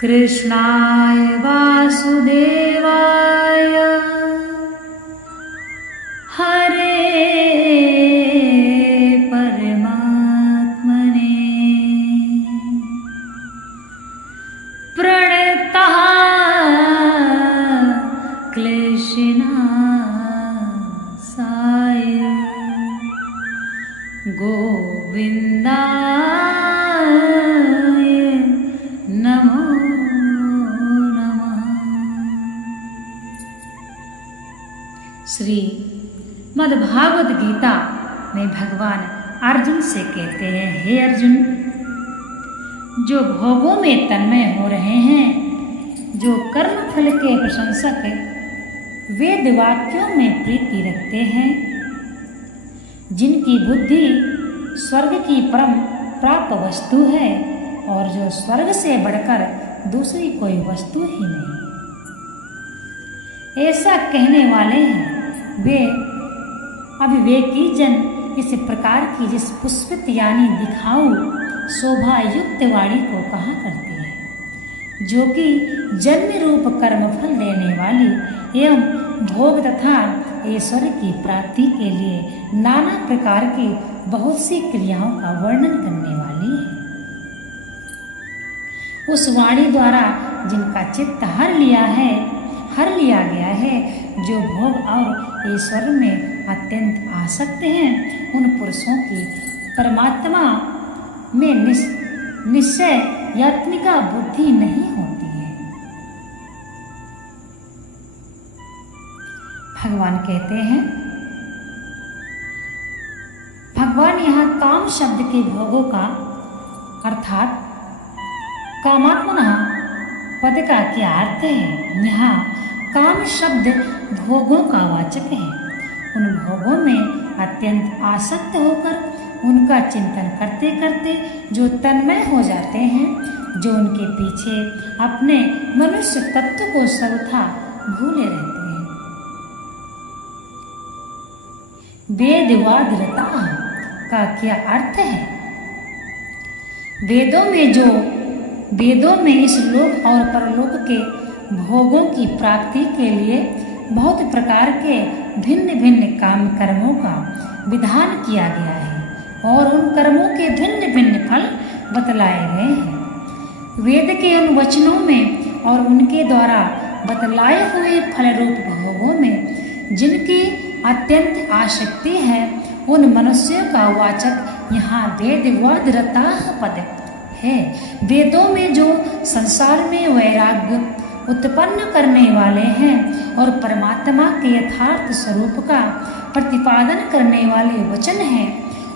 कृष्णाय वासुदेवाय हरे परमात्मने प्रणतः क्लेशनाशाय गोविन्दाय नमो नमः। श्री मद्भागवत गीता में भगवान अर्जुन से कहते हैं, हे अर्जुन, जो भोगों में तन्मय हो रहे हैं, जो कर्म फल के प्रशंसक वेद वाक्यों में प्रीति रखते हैं, जिनकी बुद्धि स्वर्ग की परम प्राप्त वस्तु है और जो स्वर्ग से बढ़कर दूसरी कोई वस्तु ही नहीं, ऐसा कहने वाले हैं वे अविवेकी जन इस प्रकार की जिस पुष्पित यानी दिखाऊ शोभा युक्त वाणी को कहा करते हैं, जो कि जन्म रूप कर्म फल देने वाली एवं भोग तथा ऐश्वर्य की प्राप्ति के लिए नाना प्रकार की बहुत सी क्रियाओं का वर्णन करने वाली है। उस वाणी द्वारा जिनका चित्त हर लिया गया है, जो भोग और ऐश्वर्य में अत्यंत आसक्त हैं, उन पुरुषों की परमात्मा में निश्चय यात्मिका बुद्धि नहीं होती है। भगवान कहते हैं, भगवान यहाँ काम शब्द के भोगों का अर्थात कामात्मनः पद का क्या अर्थ है? यहाँ काम शब्द भोगों का वाचक है। उन भोगों में अत्यंत आसक्त होकर उनका चिंतन करते करते जो तन्मय हो जाते हैं, जो उनके पीछे अपने मनुष्य तत्व को सर्वथा भूले रहते हैं। वेदवाद रता का क्या अर्थ है? वेदों में इस लोक और परलोक के भोगों की प्राप्ति के लिए बहुत प्रकार के भिन्न भिन्न काम कर्मों का विधान किया गया है और उन कर्मों के भिन्न भिन्न फल बतलाए गए हैं। वेद के उन वचनों में और उनके द्वारा बतलाए हुए फल रूप भोगों में जिनकी अत्यंत आसक्ति है, उन मनुष्यों का वाचक यहाँ वेदवाद रता पद है। वेदों में जो संसार में वैराग्य उत्पन्न करने वाले हैं और परमात्मा के यथार्थ स्वरूप का प्रतिपादन करने वाले वचन हैं,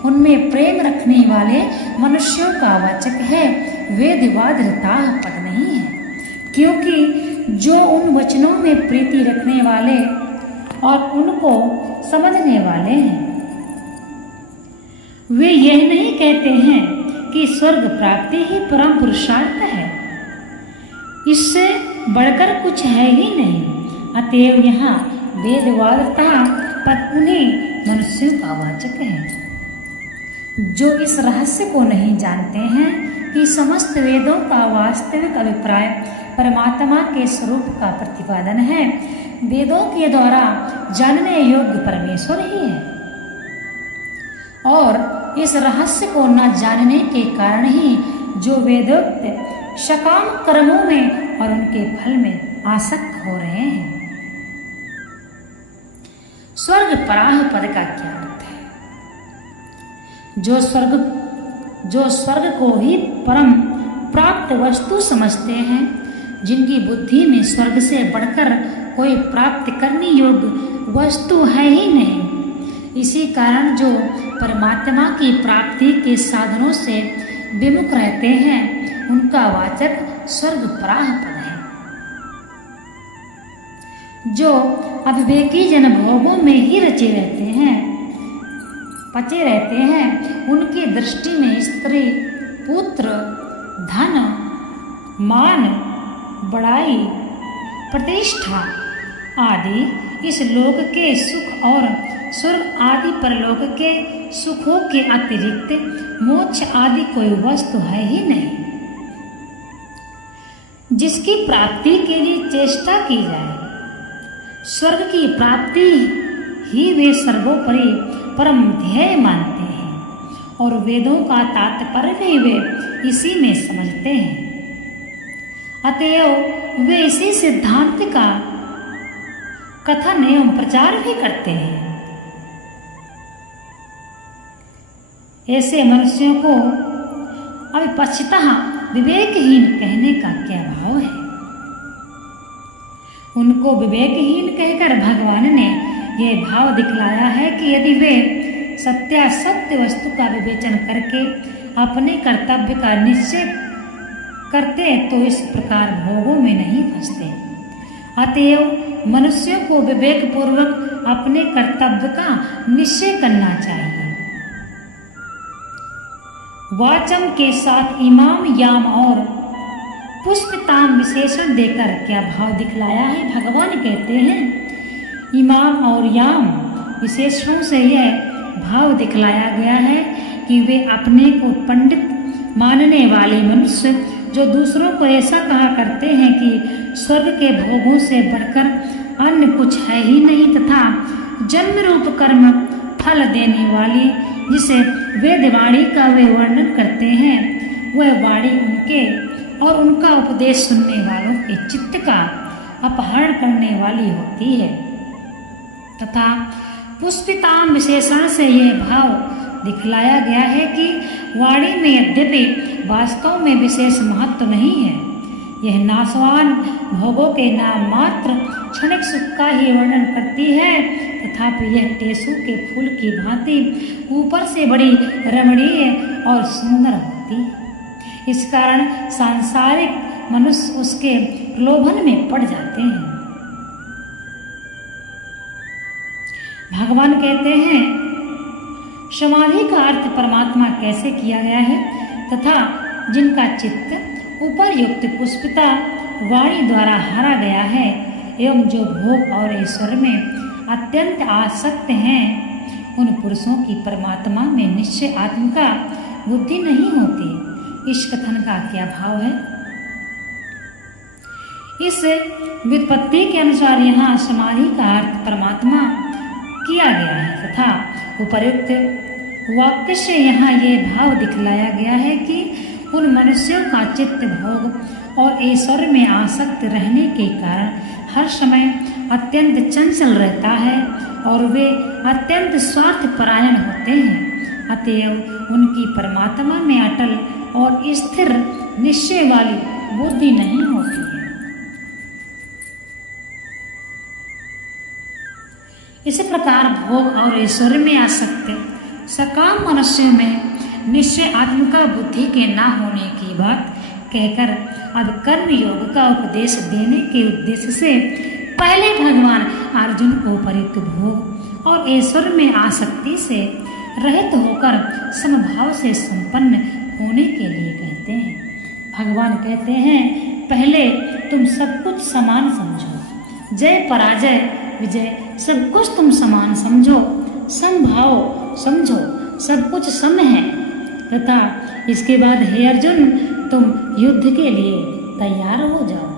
उनमें प्रेम रखने वाले मनुष्यों का वाचक है, वेदवाद रता पद नहीं है। क्योंकि जो उन वचनों में प्रीति रखने वाले और उनको समझने वाले हैं, वे यह नहीं कहते हैं कि स्वर्ग प्राप्ति ही परम पुरुषार्थ है, इससे बढ़कर कुछ है ही नहीं। अतएव यहाँ वेदवादता पद उन्हीं मनुष्यों का वाचक है जो इस रहस्य को नहीं जानते हैं कि समस्त वेदों का वास्तविक अभिप्राय परमात्मा के स्वरूप का प्रतिपादन है। वेदों के द्वारा जानने योग्य परमेश्वर ही है और इस रहस्य को न जानने के कारण ही जो वेदोक्त सकाम कर्मों में और उनके फल में आसक्त हो रहे हैं। स्वर्ग पराह पद का क्या अर्थ है? जो स्वर्ग को ही परम प्राप्त वस्तु समझते हैं, जिनकी बुद्धि में स्वर्ग से बढ़कर कोई प्राप्त करने योग्य वस्तु है ही नहीं, इसी कारण जो परमात्मा की प्राप्ति के साधनों से विमुख रहते हैं, उनका वाचक स्वर्ग पराह पद है। जो अविवेकी जन भोगों में ही पचे रहते हैं, उनकी दृष्टि में स्त्री, पुत्र, धन, मान, बड़ाई, प्रतिष्ठा आदि इस लोक के सुख और स्वर्ग आदि परलोक के सुखों के अतिरिक्त मोक्ष आदि कोई वस्तु है ही नहीं। जिसकी प्राप्ति के लिए चेष्टा की जाए। स्वर्ग की प्राप्ति ही वे सर्वोपरि परम ध्येय मानते हैं और वेदों का तात्पर्य भी वे इसी में समझते हैं। अतएव वे इसी सिद्धांत का कथन एवं प्रचार भी करते हैं। ऐसे मनुष्यों को अविपक्षितः विवेकहीन कहने का क्या भाव है? उनको विवेकहीन कहकर भगवान ने यह भाव दिखलाया है कि यदि वे सत्यासत्य वस्तु का विवेचन करके अपने कर्तव्य का निश्चय करते तो इस प्रकार भोगों में नहीं फंसते। अतएव मनुष्यों को विवेक पूर्वक अपने कर्तव्य का निश्चय करना चाहिए। वाचम के साथ इमाम, याम और पुष्पिताम विशेषण देकर क्या भाव दिखलाया है? भगवान कहते हैं इमाम और याम विशेषणों से यह भाव दिखलाया गया है कि वे अपने को पंडित मानने वाले मनुष्य जो दूसरों को ऐसा कहा करते हैं कि स्वर्ग के भोगों से बढ़कर अन्य कुछ है ही नहीं तथा जन्म रूप कर्म फल देने वाली जिसे वेदवाणी का वे वर्णन करते हैं वह वाणी उनके और उनका उपदेश सुनने वालों के चित्त का अपहरण करने वाली होती है। तथा पुष्पिताम विशेषण से यह भाव दिखलाया गया है कि वाणी में यद्यपि वास्तव में विशेष महत्व नहीं है, यह नाशवान भोगों के नाम मात्र क्षणिक सुख का ही वर्णन करती है, तथापि यह टेसू के फूल की भांति ऊपर से बड़ी रमणीय और सुंदर होती है। इस कारण सांसारिक मनुष्य उसके प्रलोभन में पड़ जाते हैं। भगवान कहते हैं समाधि का अर्थ परमात्मा कैसे किया गया है तथा जिनका चित्त उपर्युक्त पुष्पिता वाणी द्वारा हारा गया है एवं जो भोग और ईश्वर में अत्यंत आसक्त हैं उन पुरुषों की परमात्मा में निश्चय आत्म का बुद्धि नहीं होती। इस कथन का क्या भाव है? इस व्युत्पत्ति के अनुसार यहाँ समाधि का अर्थ परमात्मा किया गया है तथा उपर्युक्त वाक्य से यहाँ ये भाव दिखलाया गया है कि उन मनुष्यों का चित्त भोग और ईश्वर में आसक्त रहने के कारण हर समय अत्यंत चंचल रहता है और वे अत्यंत स्वार्थ परायण होते हैं। अतएव उनकी परमात्मा में अटल और स्थिर निश्चय वाली बुद्धि नहीं होती है। इसी प्रकार भोग और ईश्वर में आसक्त सकाम मनुष्यों में निश्चय आत्म का बुद्धि के ना होने की बात कहकर अब कर्म योग का उपदेश देने के उद्देश्य से पहले भगवान अर्जुन को परित भोग और ईश्वर में आसक्ति से रहित होकर समभाव से संपन्न होने के लिए कहते हैं। भगवान कहते हैं पहले तुम सब कुछ समान समझो, जय पराजय विजय सब कुछ तुम समान समझो, समभाव समझो, सब कुछ सम है तथा इसके बाद हे अर्जुन तुम युद्ध के लिए तैयार हो जाओ।